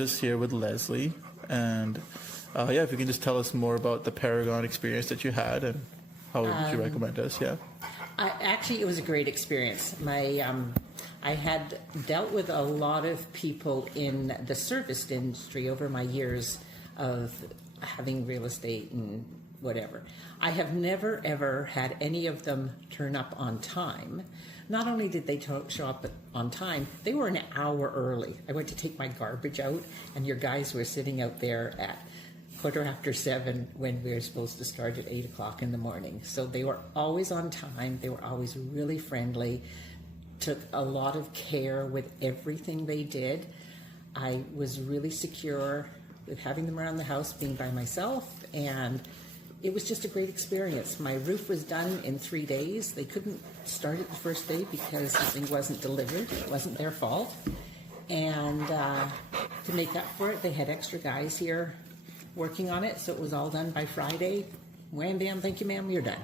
just here with Lesley, and if you can just tell us more about the Paragon experience that you had, and how would you recommend us? Yeah. Actually, it was a great experience. I had dealt with a lot of people in the service industry over my years of having real estate and whatever. I have never, ever had any of them turn up on time. Not only did they show up on time, they were an hour early. I went to take my garbage out, and your guys were sitting out there at 7:15 when we were supposed to start at 8 o'clock in the morning. So they were always on time. They were always really friendly, took a lot of care with everything they did. I was really secure with having them around the house, being by myself, and it was just a great experience. My roof was done in 3 days. They couldn't start it the first day because something wasn't delivered. It wasn't their fault. And to make up for it, they had extra guys here working on it, so it was all done by Friday. Wham, bam, thank you, ma'am, you're done.